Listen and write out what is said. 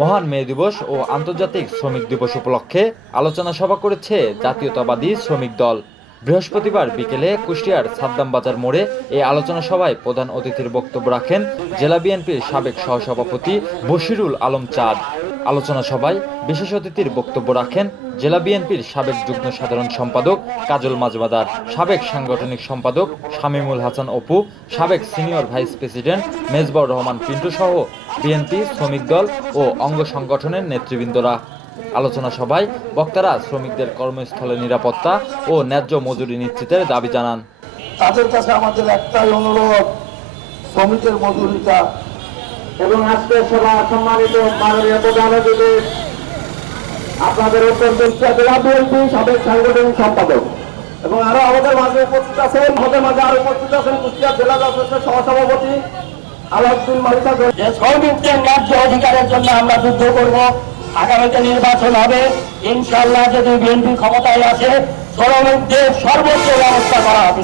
মহান মে দিবস ও আন্তর্জাতিক শ্রমিক দিবস উপলক্ষে আলোচনা সভা করেছে জাতীয়তাবাদী শ্রমিক দল। বৃহস্পতিবার বিকেলে কুষ্টিয়ার সাদ্দাম বাজার মোড়ে এই আলোচনা সভায় প্রধান অতিথির বক্তব্য রাখেন জেলা বিএনপির সাবেক সহসভাপতি বশিরুল আলম চাঁদ। আলোচনা সভায় বিশেষ অতিথির বক্তব্য রাখেন জেলা বিএনপির সাবেক যুগ্ম সাধারণ সম্পাদক কাজল মাজবাদার, সাবেক সাংগঠনিক সম্পাদক শামীমুল হাসান অপু, সাবেক senior vice president Mezbaur Rahman Pintu সহ বিএনপি শ্রমিক দল ও অঙ্গ সংগঠনের নেতৃবৃন্দরা। আলোচনা সভায় বক্তারা শ্রমিকদের কর্মস্থলে নিরাপত্তা ও ন্যায্য মজুরি নিশ্চিতের দাবি জানান। তাদের কাছে আমাদের একটাই অনুরোধ, শ্রমিকের মজুরিটা এবং আজকের সভা সম্মানিত মাননীয় প্রধান অতিথি, আপনাদের অত্যন্ত বিএনপি সাবেক সাংগঠনিক সম্পাদক। এবং আরও আমাদের মাঝে উপস্থিত আছেন আমাদের মাঝে আরও উপস্থিত আছেন কুষ্টিয়া জেলা কংগ্রেসের সহসভাপতি আলাউদ্দিন মালিকা শ্রমিকদের ন্যায্য অধিকারের জন্য আমরা যুদ্ধ করব, আগামীতে নির্বাচন হবে ইনশাল্লাহ যদি বিএনপি ক্ষমতায় আসে, শ্রমিকদের সর্বোচ্চ ব্যবস্থা করা হবে।